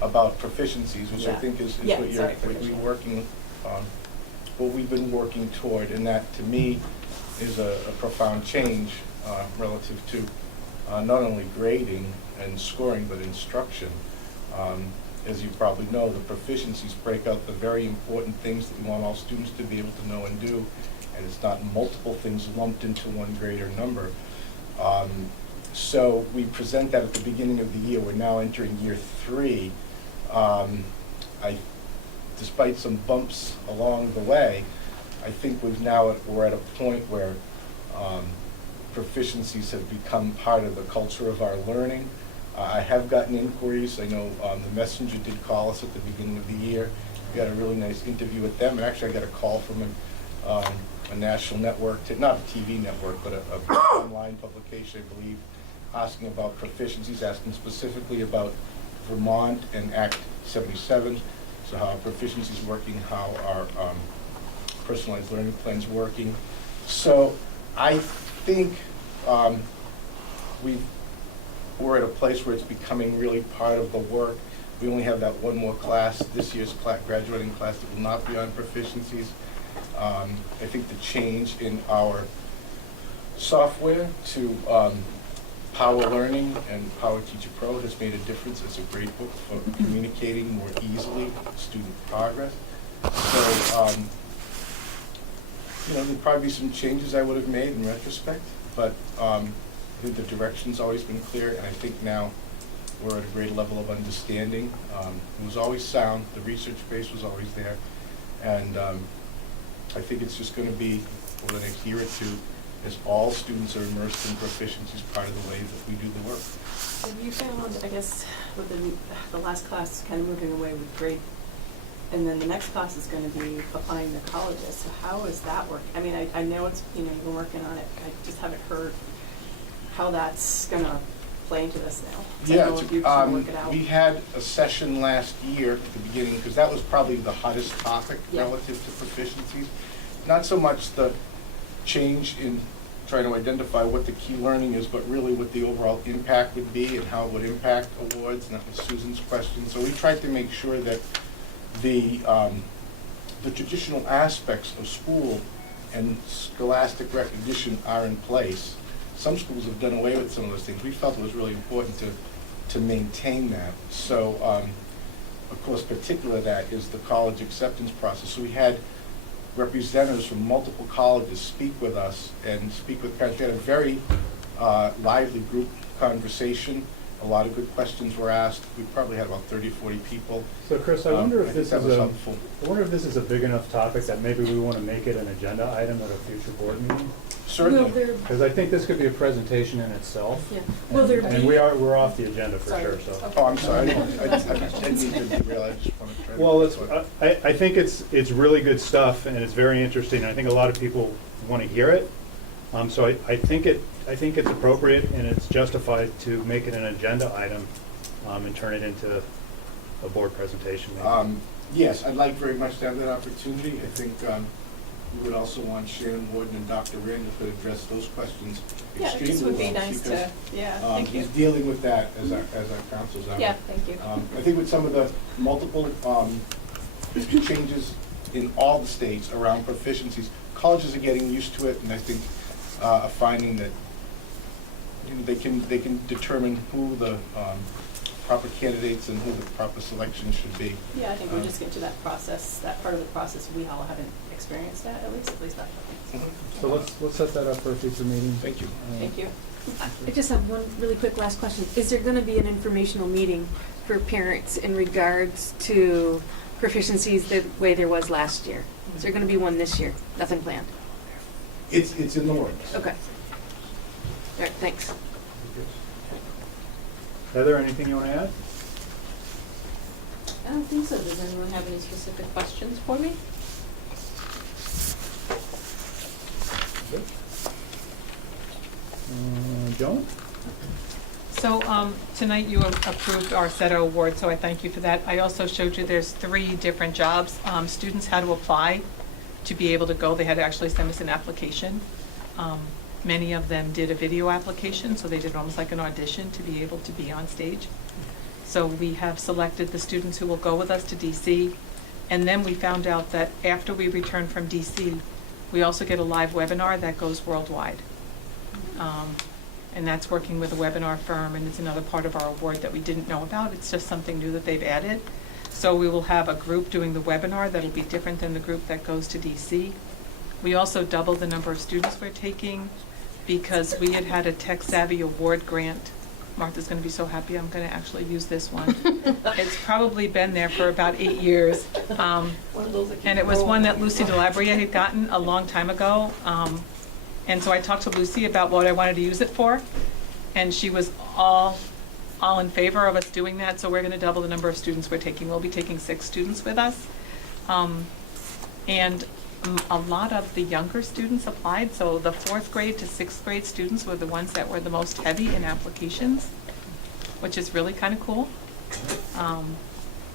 about proficiencies, which I think is what we're working on, what we've been working toward, and that to me is a profound change relative to not only grading and scoring, but instruction. As you probably know, the proficiencies break out the very important things that we want all students to be able to know and do, and it's not multiple things lumped into one grade or number. So we present that at the beginning of the year. We're now entering year 3. I despite some bumps along the way, I think we're at a point where proficiencies have become part of the culture of our learning. I have gotten inquiries. I know the Messenger did call us at the beginning of the year. We got a really nice interview with them, and actually I got a call from a national network, not a TV network, but a online publication, I believe, asking about proficiencies, asking specifically about Vermont and Act 77, so how our proficiency is working, how our personalized learning plan's working. So I think we're at a place where it's becoming really part of the work. We only have that one more class, this year's graduating class, that will not be on proficiencies. I think the change in our software to Power Learning and Power Teacher Pro has made a difference. It's a great book for communicating more easily student progress. So, there'd probably be some changes I would have made in retrospect, but I think the direction's always been clear, and I think now we're at a great level of understanding. It was always sound, the research base was always there, and I think it's just going to be, over the next year or two, as all students are immersed in proficiencies, part of the way that we do the work. Have you found, I guess, with the last class kind of moving away with grade, and then the next class is going to be applying the colleges, so how is that working? I mean, I know it's, you've been working on it, I just haven't heard how that's going to play into this now. So I don't know if you can work it out. We had a session last year at the beginning, because that was probably the hottest topic relative to proficiencies. Not so much the change in trying to identify what the key learning is, but really what the overall impact would be and how it would impact awards, and that was Susan's question. So we tried to make sure that the traditional aspects of school and scholastic recognition are in place. Some schools have done away with some of those things. We felt it was really important to maintain that. So, of course, particular that is the college acceptance process. So we had representatives from multiple colleges speak with us and speak with parents. We had a very lively group conversation. A lot of good questions were asked. We probably had about 30, 40 people. So Chris, I wonder if this is a big enough topic that maybe we want to make it an agenda item at a future board meeting? Certainly. Because I think this could be a presentation in itself. Yeah. Will there and be? we're off the agenda for sure. So. Oh, I'm sorry. I didn't need to realize. I just want to try to. Well, I think it's really good stuff, and it's very interesting. I think a lot of people want to hear it. So I think it's appropriate and it's justified to make it an agenda item and turn it into a board presentation. Maybe. Yes, I'd like very much to have that opportunity. I think we would also want Shannon Warden and Dr. Rand to address those questions extremely this would be well, nice because, thank you. he's dealing with that as our counsel's out. Yeah, thank you. I think with some of the multiple changes in all the states around proficiencies, colleges are getting used to it, and I think are finding that they can determine who the proper candidates and who the proper selection should be. Yeah, I think we're just getting to that process, that part of the process we all haven't experienced at least not. So let's set that up for a future meeting. Thank you. Thank you. I just have one really quick last question. Is there going to be an informational meeting for parents in regards to proficiencies the way there was last year? Is there going to be one this year? Nothing planned? It's in the works. Okay. All right, thanks. Heather, anything you want to add? I don't think so. Does anyone have any specific questions for me? Joan? So tonight you approved our SETA award, so I thank you for that. I also showed you there's 3 different jobs. Students had to apply to be able to go. They had to actually send us an application. Many of them did a video application, so they did almost like an audition to be able to be on stage. So we have selected the students who will go with us to DC, and then we found out that after we return from DC, we also get a live webinar that goes worldwide. And that's working with a webinar firm, and it's another part of our award that we didn't know about. It's just something new that they've added. So we will have a group doing the webinar that'll be different than the group that goes to DC. We also doubled the number of students we're taking because we had a Tech Savvy Award grant Martha's gonna be so happy I'm gonna actually use this one. It's probably been there for about 8 years. And it was one that Lucy Delabria had gotten a long time ago. And so I talked to Lucy about what I wanted to use it for, and she was all in favor of us doing that, so we're gonna double the number of students we're taking. We'll be taking 6 students with us. And a lot of the younger students applied, so the 4th grade to 6th grade students were the ones that were the most heavy in applications, which is really kind of cool.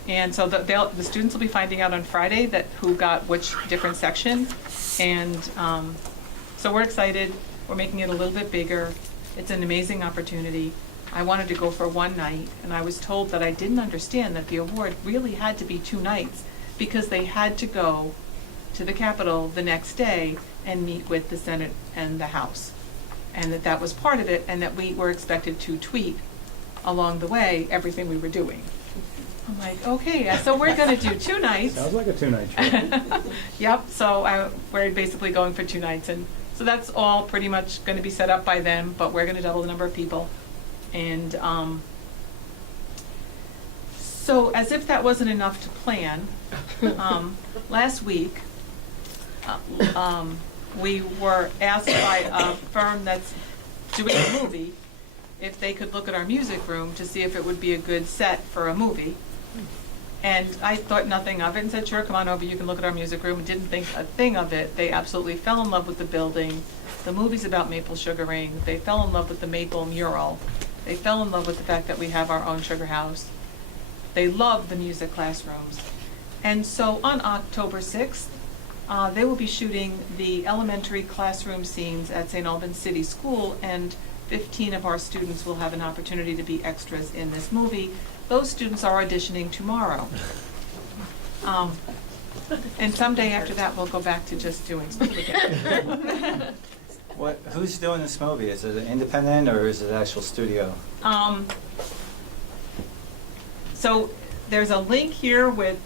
And so the students will be finding out on Friday that who got which different section. And so we're excited. We're making it a little bit bigger. It's an amazing opportunity. I wanted to go for one night, and I was told that I didn't understand that the award really had to be 2 nights because they had to go to the Capitol the next day and meet with the Senate and the House. And that was part of it, and that we were expected to tweet along the way everything we were doing. I'm like, okay, so we're gonna do 2 nights. Sounds like a 2-night trip. Yep, so we're basically going for 2 nights, and so that's all pretty much gonna be set up by them, but we're gonna double the number of people. And so as if that wasn't enough to plan, last week, we were asked by a firm that's doing a movie if they could look at our music room to see if it would be a good set for a movie. And I thought nothing of it and said, sure, come on over, you can look at our music room, and didn't think a thing of it. They absolutely fell in love with the building. The movie's about maple sugaring. They fell in love with the maple mural. They fell in love with the fact that we have our own sugar house. They love the music classrooms. And so on October 6th, they will be shooting the elementary classroom scenes at St. Albans City School, and 15 of our students will have an opportunity to be extras in this movie. Those students are auditioning tomorrow. And someday after that, we'll go back to just doing stuff again. Who's doing this movie? Is it independent or is it actual studio? So there's a link here with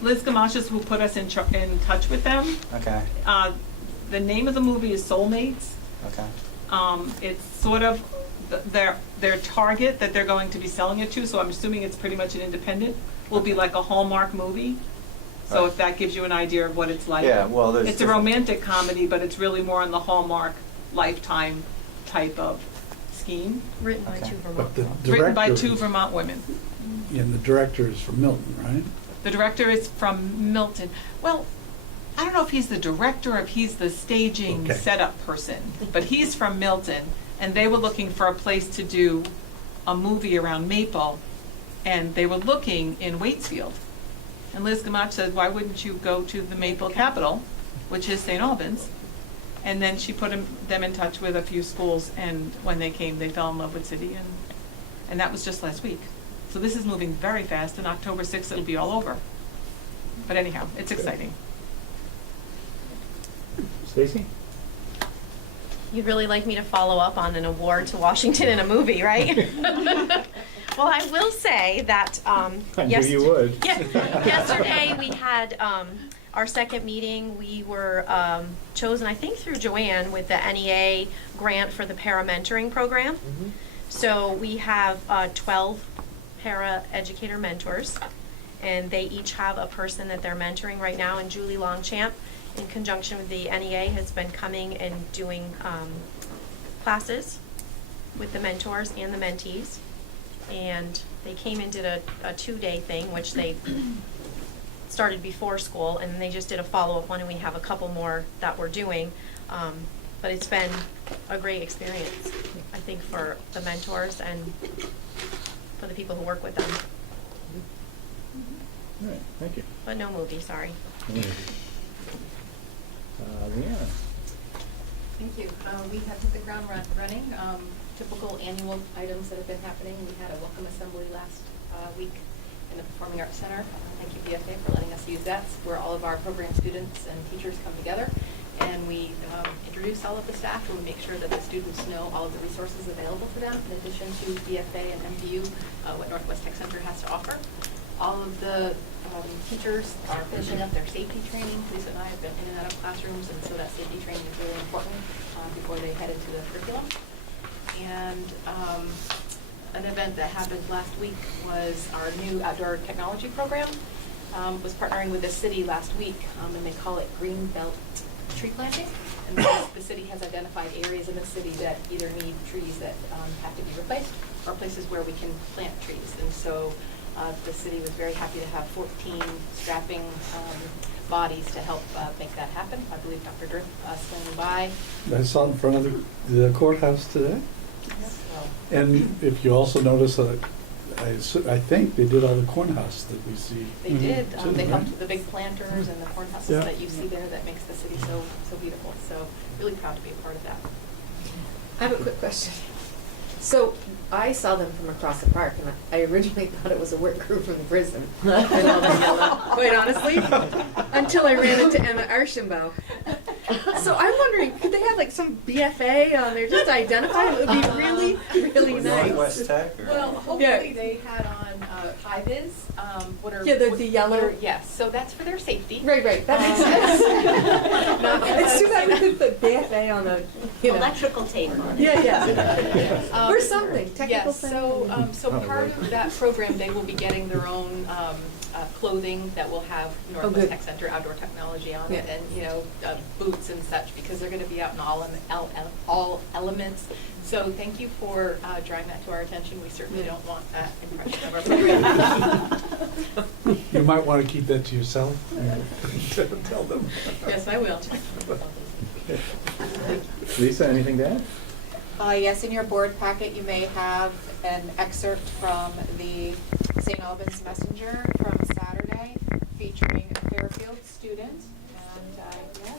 Liz Gamashis, who put us in touch with them. Okay. The name of the movie is Soulmates. Okay. It's sort of their target that they're going to be selling it to, so I'm assuming it's pretty much an independent. Will be like a Hallmark movie. So Right. if that gives you an idea of what it's like. Yeah, well, there's it's a romantic comedy, but it's really more on the Hallmark Lifetime type of scheme. Written by Okay. 2 Vermont. But the women. Written by director- 2 Vermont women. And the director is from Milton, right? The director is from Milton. Well, I don't know if he's the director or if he's the staging Okay. setup person, but he's from Milton, and they were looking for a place to do a movie around Maple, and they were looking in Waitsfield. And Liz Gamach said, why wouldn't you go to the Maple capital, which is St. Albans? And then she put them in touch with a few schools, and when they came, they fell in love with City, and that was just last week. So this is moving very fast, and October 6th it'll be all over. But anyhow, it's exciting. Stacy? You'd really like me to follow up on an award to Washington in a movie, right? Well, I will say that I knew you would. yesterday we had our second meeting. We were chosen, I think, through Joanne with the NEA grant for the para-mentoring program. Mm-hmm. So we have 12 para-educator mentors, and they each have a person that they're mentoring right now. And Julie Longchamp, in conjunction with the NEA, has been coming and doing classes with the mentors and the mentees. And they came and did a 2-day thing, which they started before school, and they just did a follow-up one, and we have a couple more that we're doing. But it's been a great experience, I think, for the mentors and for the people who work with them. All right, thank you. But no movie, sorry. Leanna? Thank you. We have hit the ground running. Typical annual items that have been happening. We had a welcome assembly last week in the Performing Arts Center. Thank you, BFA, for letting us use that. It's where all of our program students and teachers come together. And we introduce all of the staff, and we make sure that the students know all of the resources available to them, in addition to BFA and MDU, what Northwest Tech Center has to offer. All of the teachers are finishing up their safety training. Lisa and I have been in and out of classrooms, and so that safety training is really important before they head into the curriculum. And an event that happened last week was our new outdoor technology program. Was partnering with the city last week, and they call it Green Belt Tree Planting. And the city has identified areas in the city that either need trees that have to be replaced or places where we can plant trees. And so the city was very happy to have 14 strapping bodies to help make that happen. I believe Dr. Drift swinging by. I saw in front of the courthouse today. So, And if you also notice, I think they did all the cornhouse that we see. they did. too, They helped right? with the big planters and the corn husks Yeah. that you see there that makes the city so beautiful. So really proud to be a part of that. I have a quick question. So I saw them from across the park, and I originally thought it was a work crew from the prison. And all that yellow, quite honestly, until I ran into Emma Archambault. So I'm wondering, could they have like some BFA on there just to identify them? It would be really, really nice. Northwest Tech? Or? Well, hopefully they had on high vis. The yellow. Yes, so that's for their safety. Right, that makes sense. It's too bad we couldn't put BFA on the, Electrical tape on it. Yeah. Or something, technical Yes, so part of that program, they will be getting their own clothing that will have Northwest good. Tech Center outdoor technology on it, Yeah. and boots and such, because they're going to be out in all elements. So thank you for drawing that to our attention. We certainly don't want that impression of our program. You might want to keep that to yourself. Tell them. Yes, I will. Lisa, anything to add? Yes, in your board packet, you may have an excerpt from the St. Albans Messenger from Saturday featuring a Fairfield student.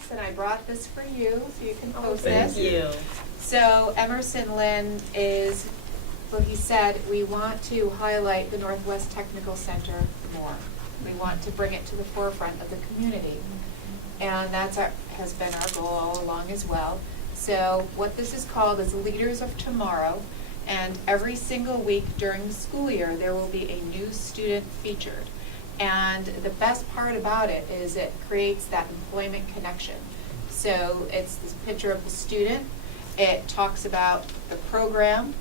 And I brought this for you, so you can post this. Thank you. So Emerson Lynn is, well, he said, we want to highlight the Northwest Technical Center more. We want to bring it to the forefront of the community. And has been our goal all along as well. So what this is called is Leaders of Tomorrow, and every single week during the school year there will be a new student featured. And the best part about it is it creates that employment connection. So it's this picture of the student, it talks about the program,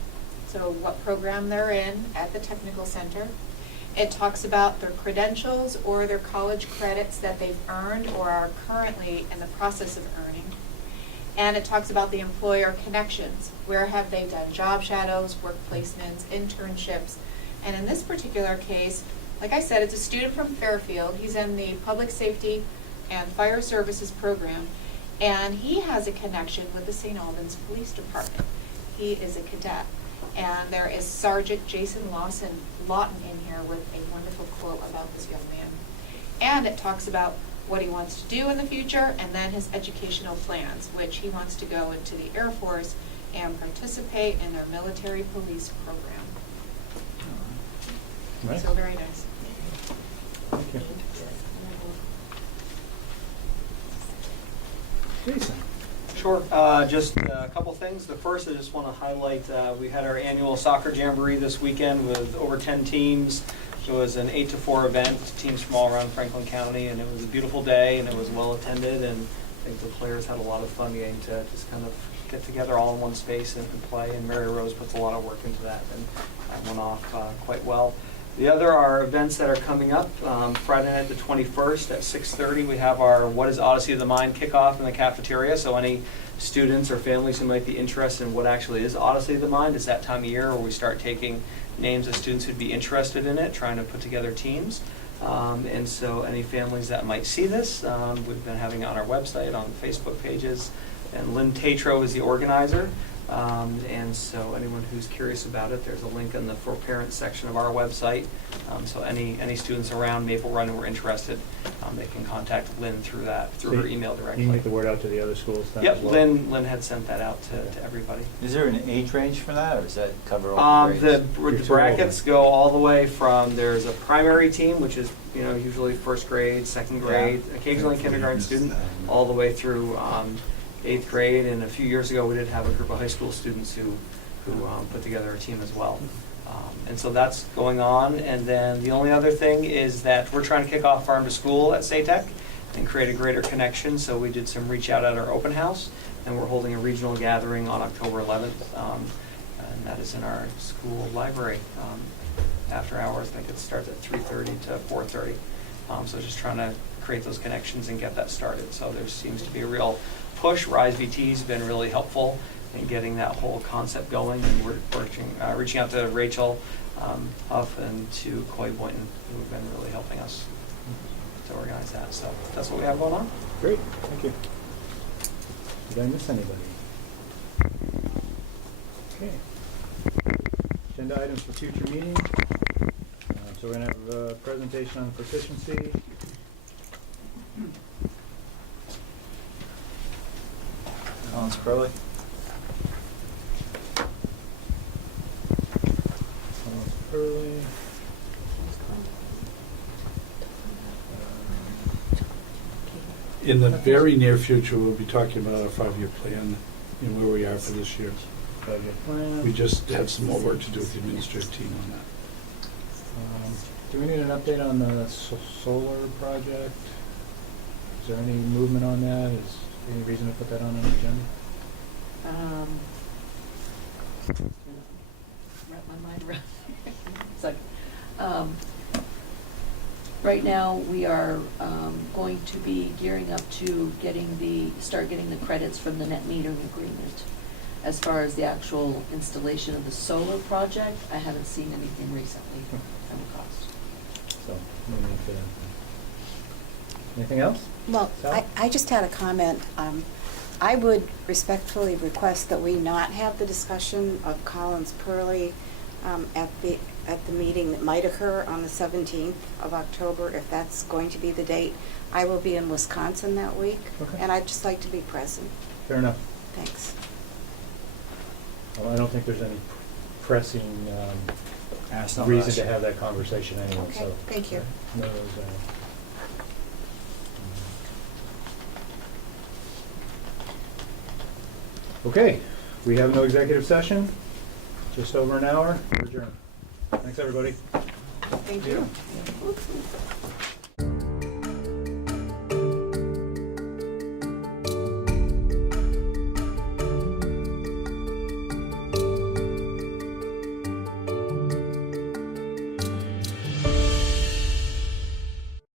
so what program they're in at the technical center. It talks about their credentials or their college credits that they've earned or are currently in the process of earning. And it talks about the employer connections. Where have they done job shadows, work placements, internships? And in this particular case, like I said, it's a student from Fairfield. He's in the Public Safety and Fire Services program, and he has a connection with the St. Albans Police Department. He is a cadet. And there is Sergeant Jason Lawton in here with a wonderful quote about this young man. And it talks about what he wants to do in the future, and then his educational plans, which he wants to go into the Air Force and participate in their military police program. Right. So very nice. Thank you. Jason. Sure. Just a couple things. The first, I just want to highlight, we had our annual soccer jamboree this weekend with over 10 teams. It was an 8 to 4 event, teams from all around Franklin County, and it was a beautiful day, and it was well attended, and I think the players had a lot of fun getting to just kind of get together all in one space and play, and Mary Rose puts a lot of work into that, and that went off quite well. The other are events that are coming up. Friday night the 21st at 6:30, we have our What is Odyssey of the Mind kickoff in the cafeteria, so any students or families who might be interested in what actually is Odyssey of the Mind, it's that time of year where we start taking names of students who'd be interested in it, trying to put together teams. And so any families that might see this, we've been having it on our website, on Facebook pages, and Lynn Tatro is the organizer. And so anyone who's curious about it, there's a link in the For Parents section of our website. So any students around Maple Run who are interested, they can contact Lynn through her email directly. You can get the word out to the other schools then Yep, as well. Lynn had sent that out to everybody. Is there an age range for that, or does that cover all the The grades? brackets go all the way from, there's a primary team, which is usually first grade, second grade, occasionally kindergarten student, all the way through 8th grade. And a few years ago, we did have a group of high school students who put together a team as well. And so that's going on. And then the only other thing is that we're trying to kick off Farm to School at SATEC and create a greater connection. So we did some reach out at our open house, and we're holding a regional gathering on October 11th. and that is in our school library. After hours, I think it starts at 3:30 to 4:30. So just trying to create those connections and get that started. So there seems to be a real push. Rise VT has been really helpful in getting that whole concept going, and we're reaching out to Rachel Huff and to Coy Boynton, who have been really helping us to organize that. So that's what we have going on. Great, thank you. Did I miss anybody? Okay. Agenda items for future meetings. So we're going to have a presentation on proficiency. Collins Curley. Early. In the very near future, we'll be talking about our 5-year plan and where we are for this year. 5-year plan. We just have some more work to do with the administrative team on that. Do we need an update on the solar project? Is there any movement on that? Is there any reason to put that on an agenda? Wrap my mind around. It's like, right now, we are going to be gearing up to start getting the credits from the net metering agreement. As far as the actual installation of the solar project, I haven't seen anything recently from the cost. So, we need to... Anything else? Well, Sal? I just had a comment. I would respectfully request that we not have the discussion of Collins Purley at the meeting that might occur on the 17th of October, if that's going to be the date. I will be in Wisconsin that week, Okay. and I'd just like to be present. Fair enough. Thanks. Well, I don't think there's any pressing No reason rush. to have that conversation anyway, Okay, so. thank you. No, okay, we have no executive session, just over an hour, we're adjourned. Thanks, everybody. Thank you.